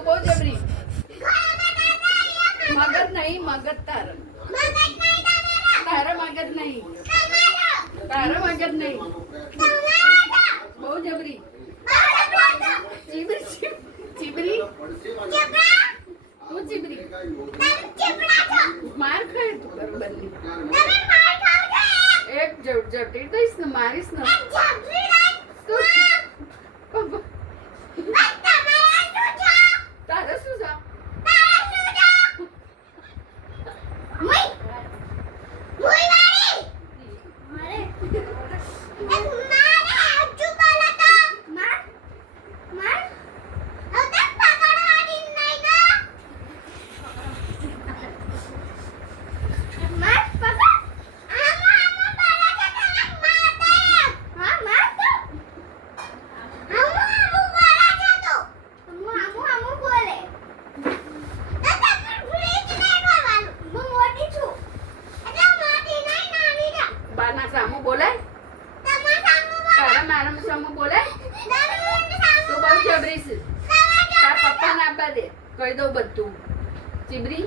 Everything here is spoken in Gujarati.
તું બહુ જબરી. મગજ નહીં, મગજ તારે. તારે મગજ નહીં. તારે મગજ નહીં. બહુ જબરી. ચીબરી ચીબરી. તું ચીબરી. માર ખાય તું બરોબર નહીં. એક જટી દઈશ ને મારીશ ને. તારે શું છે? બાના સામું બોલાય? તારા મારા સામું બોલાય? તું બહુ જબરી છે. તારા પપ્પાને આપવા દે, કહી દઉં બધું. ચીબરી.